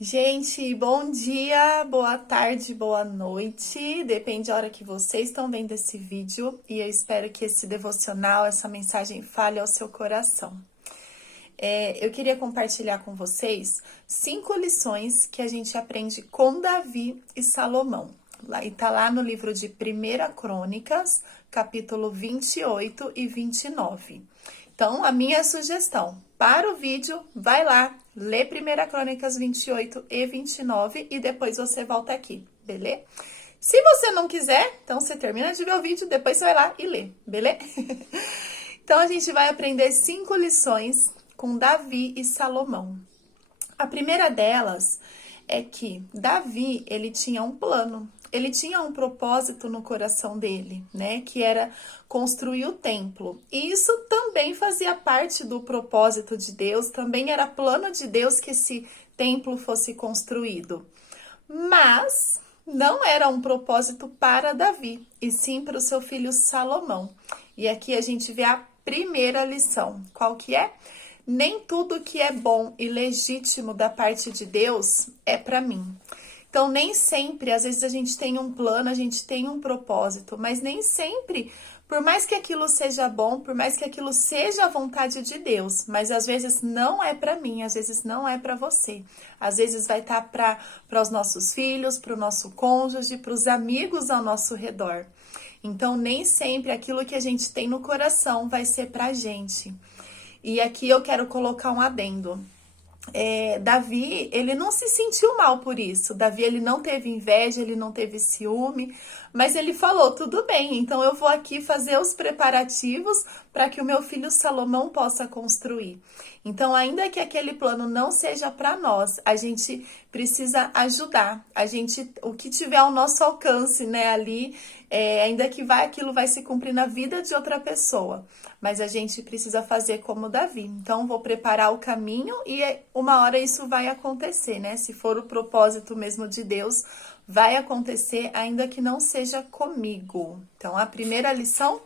Gente, bom dia, boa tarde, boa noite. Depende da hora que vocês estão vendo esse vídeo e eu espero que esse devocional, essa mensagem fale ao seu coração. Eu queria compartilhar com vocês 5 lições que a gente aprende com Davi e Salomão. E tá lá no livro de 1 Crônicas, capítulo 28 e 29. Então, a minha sugestão para o vídeo, vai lá, lê 1 Crônicas 28 e 29 e depois você volta aqui, beleza? Se você não quiser, então você termina de ver o vídeo, depois você vai lá e lê, beleza? Então, a gente vai aprender 5 lições com Davi e Salomão. A primeira delas é que Davi, ele tinha um plano. Ele tinha um propósito no coração dele, né? Que era construir o templo. E isso também fazia parte do propósito de Deus, também era plano de Deus que esse templo fosse construído. Mas não era um propósito para Davi, e sim para o seu filho Salomão. E aqui a gente vê a primeira lição. Qual que é? Nem tudo que é bom e legítimo da parte de Deus é para mim. Então, nem sempre, às vezes a gente tem um plano, a gente tem um propósito, mas nem sempre, por mais que aquilo seja bom, por mais que aquilo seja a vontade de Deus, mas às vezes não é para mim, às vezes não é para você. Às vezes vai estar para os nossos filhos, para o nosso cônjuge, para os amigos ao nosso redor. Então, nem sempre aquilo que a gente tem no coração vai ser para a gente. E aqui eu quero colocar um adendo. Davi, ele não se sentiu mal por isso. Davi, ele não teve inveja, ele não teve ciúme, mas ele falou, tudo bem, então eu vou aqui fazer os preparativos para que o meu filho Salomão possa construir. Então, ainda que aquele plano não seja para nós, a gente precisa ajudar. O que tiver ao nosso alcance, né, ali, ainda que aquilo vai se cumprir na vida de outra pessoa. Mas a gente precisa fazer como Davi. Então, vou preparar o caminho e uma hora isso vai acontecer, né? Se for o propósito mesmo de Deus, vai acontecer, ainda que não seja comigo. Então, a primeira lição: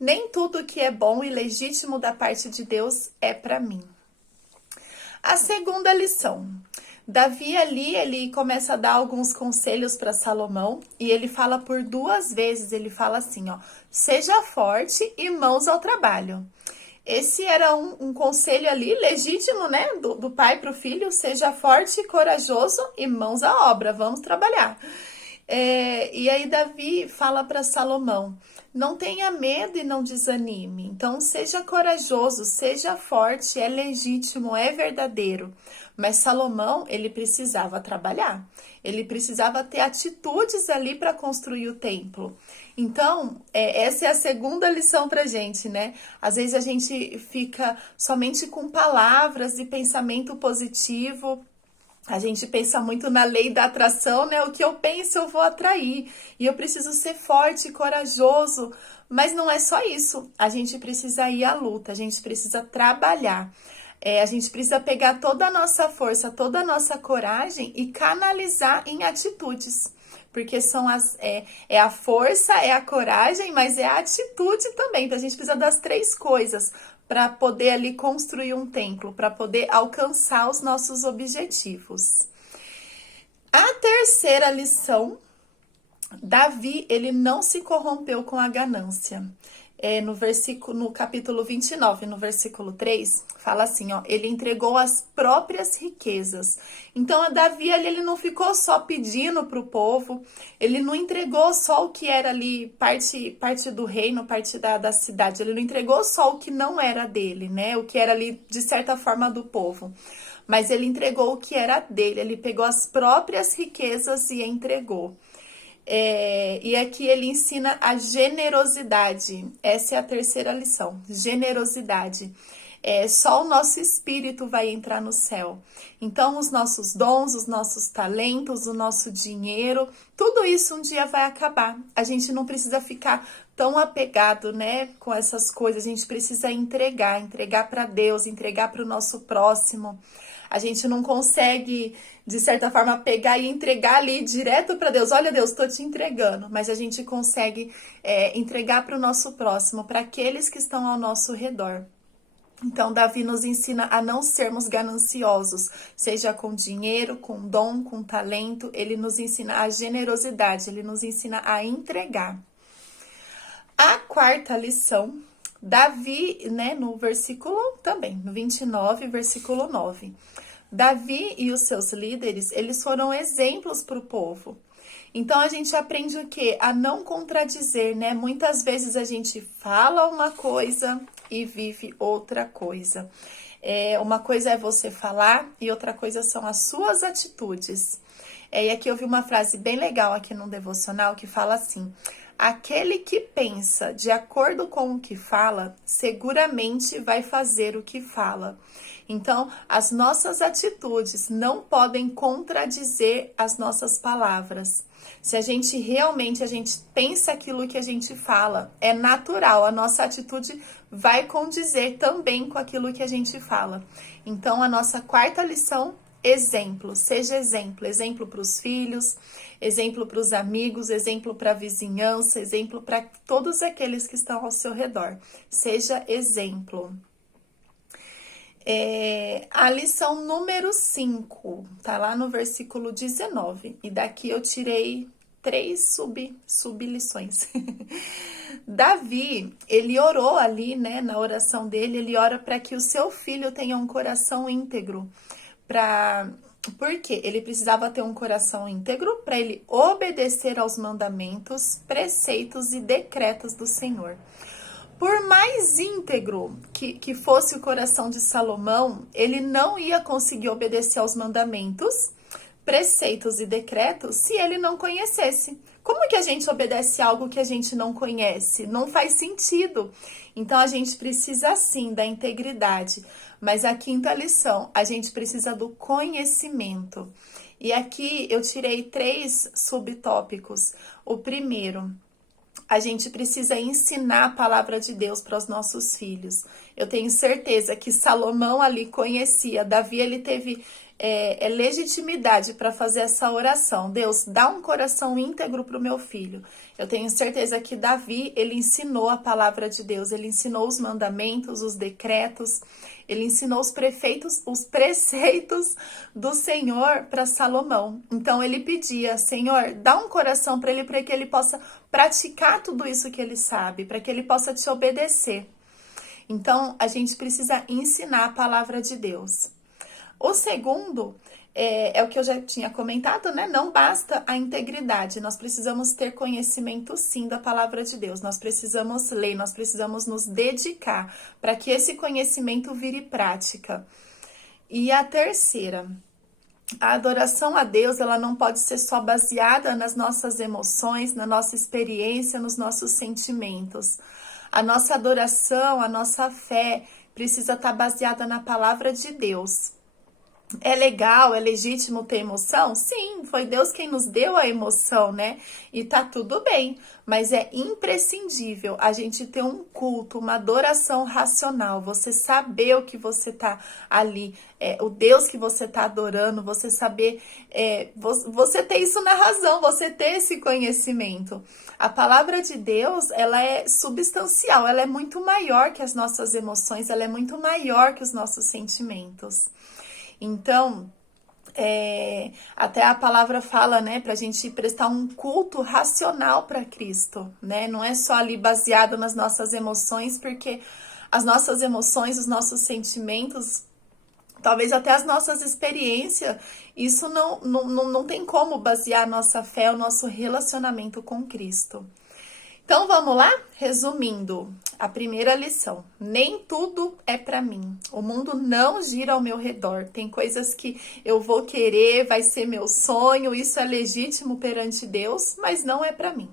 nem tudo que é bom e legítimo da parte de Deus é para mim. A segunda lição: Davi ali, ele começa a dar alguns conselhos para Salomão e ele fala por 2 vezes, ele fala assim, ó, seja forte e mãos ao trabalho. Esse era um conselho ali legítimo, né, do pai para o filho, seja forte, corajoso e mãos à obra, vamos trabalhar. E aí Davi fala para Salomão, não tenha medo e não desanime. Então seja corajoso, seja forte, é legítimo, é verdadeiro. Mas Salomão, ele precisava trabalhar. Ele precisava ter atitudes ali para construir o templo. Então, essa é a segunda lição pra gente, né? Às vezes a gente fica somente com palavras e pensamento positivo. A gente pensa muito na lei da atração, né? O que eu penso, eu vou atrair. E eu preciso ser forte, corajoso. Mas não é só isso. A gente precisa ir à luta, a gente precisa trabalhar. A gente precisa pegar toda a nossa força, toda a nossa coragem e canalizar em atitudes. Porque são a força, é a coragem, mas é a atitude também. Então a gente precisa das 3 coisas para poder ali construir um templo, para poder alcançar os nossos objetivos. A terceira lição: Davi, ele não se corrompeu com a ganância. No capítulo 29, no versículo 3, fala assim, ó, ele entregou as próprias riquezas. Então, a Davi ali, ele não ficou só pedindo para o povo, ele não entregou só o que era ali, parte do reino, parte da cidade, ele não entregou só o que não era dele, né, o que era ali, de certa forma, do povo. Mas ele entregou o que era dele, ele pegou as próprias riquezas e entregou. E aqui ele ensina a generosidade. Essa é a terceira lição, generosidade. Só o nosso espírito vai entrar no céu. Então, os nossos dons, os nossos talentos, o nosso dinheiro, tudo isso um dia vai acabar. A gente não precisa ficar tão apegado, né, com essas coisas. A gente precisa entregar para Deus, entregar para o nosso próximo. A gente não consegue, de certa forma, pegar e entregar ali direto para Deus. Olha, Deus, estou te entregando. Mas a gente consegue entregar para o nosso próximo, para aqueles que estão ao nosso redor. Então, Davi nos ensina a não sermos gananciosos, seja com dinheiro, com dom, com talento. Ele nos ensina a generosidade, ele nos ensina a entregar. A quarta lição, Davi, né, no versículo também, no 29, versículo 9. Davi e os seus líderes, eles foram exemplos para o povo. Então, a gente aprende o quê? A não contradizer, né? Muitas vezes a gente fala uma coisa e vive outra coisa. Uma coisa é você falar e outra coisa são as suas atitudes. E aqui eu vi uma frase bem legal aqui no devocional que fala assim: aquele que pensa de acordo com o que fala, seguramente vai fazer o que fala. Então, as nossas atitudes não podem contradizer as nossas palavras. Se a gente realmente pensa aquilo que a gente fala, é natural, a nossa atitude vai condizer também com aquilo que a gente fala. Então, a nossa quarta lição, exemplo, seja exemplo, exemplo para os filhos, exemplo para os amigos, exemplo para a vizinhança, exemplo para todos aqueles que estão ao seu redor. Seja exemplo. A lição número 5, tá lá no versículo 19. E daqui eu tirei 3 sublições. Davi, ele orou ali, né, na oração dele, ele ora para que o seu filho tenha um coração íntegro. Por quê? Ele precisava ter um coração íntegro para ele obedecer aos mandamentos, preceitos e decretos do Senhor. Por mais íntegro que fosse o coração de Salomão, ele não ia conseguir obedecer aos mandamentos, preceitos e decretos se ele não conhecesse. Como que a gente obedece algo que a gente não conhece? Não faz sentido. Então, a gente precisa sim da integridade. Mas a quinta lição, a gente precisa do conhecimento. E aqui eu tirei 3 subtópicos. O primeiro, a gente precisa ensinar a palavra de Deus para os nossos filhos. Eu tenho certeza que Salomão ali conhecia, Davi ele teve legitimidade para fazer essa oração. Deus, dá um coração íntegro para o meu filho. Eu tenho certeza que Davi, ele ensinou a palavra de Deus, ele ensinou os mandamentos, os decretos, ele ensinou os preceitos do Senhor para Salomão. Então ele pedia, Senhor, dá um coração para que ele possa praticar tudo isso que ele sabe, para que ele possa te obedecer. Então a gente precisa ensinar a palavra de Deus. O segundo é o que eu já tinha comentado, né? Não basta a integridade, nós precisamos ter conhecimento sim da palavra de Deus, nós precisamos ler, nós precisamos nos dedicar para que esse conhecimento vire prática. E a terceira, a adoração a Deus, ela não pode ser só baseada nas nossas emoções, na nossa experiência, nos nossos sentimentos. A nossa adoração, a nossa fé precisa estar baseada na palavra de Deus. É legal, é legítimo ter emoção? Sim, foi Deus quem nos deu a emoção, né? E tá tudo bem, mas é imprescindível a gente ter um culto, uma adoração racional, você saber o que você tá ali, o Deus que você tá adorando, você saber, você ter isso na razão, você ter esse conhecimento. A palavra de Deus, ela é substancial, ela é muito maior que as nossas emoções, ela é muito maior que os nossos sentimentos. Então, até a palavra fala, né, pra gente prestar um culto racional para Cristo, né? Não é só ali baseado nas nossas emoções, porque as nossas emoções, os nossos sentimentos, talvez até as nossas experiências, isso não tem como basear a nossa fé, o nosso relacionamento com Cristo. Então, vamos lá? Resumindo, a primeira lição. Nem tudo é para mim. O mundo não gira ao meu redor. Tem coisas que eu vou querer, vai ser meu sonho, isso é legítimo perante Deus, mas não é para mim.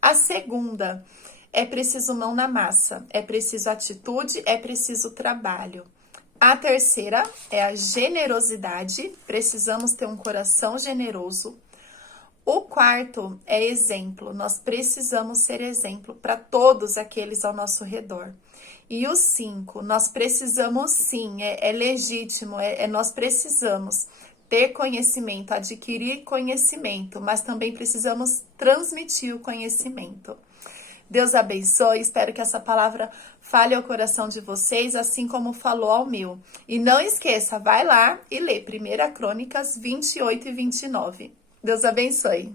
A segunda, é preciso mão na massa, é preciso atitude, é preciso trabalho. A terceira é a generosidade, precisamos ter um coração generoso. O quarto é exemplo, nós precisamos ser exemplo para todos aqueles ao nosso redor. E o 5, nós precisamos sim, é legítimo, nós precisamos ter conhecimento, adquirir conhecimento, mas também precisamos transmitir o conhecimento. Deus abençoe, espero que essa palavra fale ao coração de vocês, assim como falou ao meu. E não esqueça, vai lá e lê 1 Crônicas 28 e 29. Deus abençoe.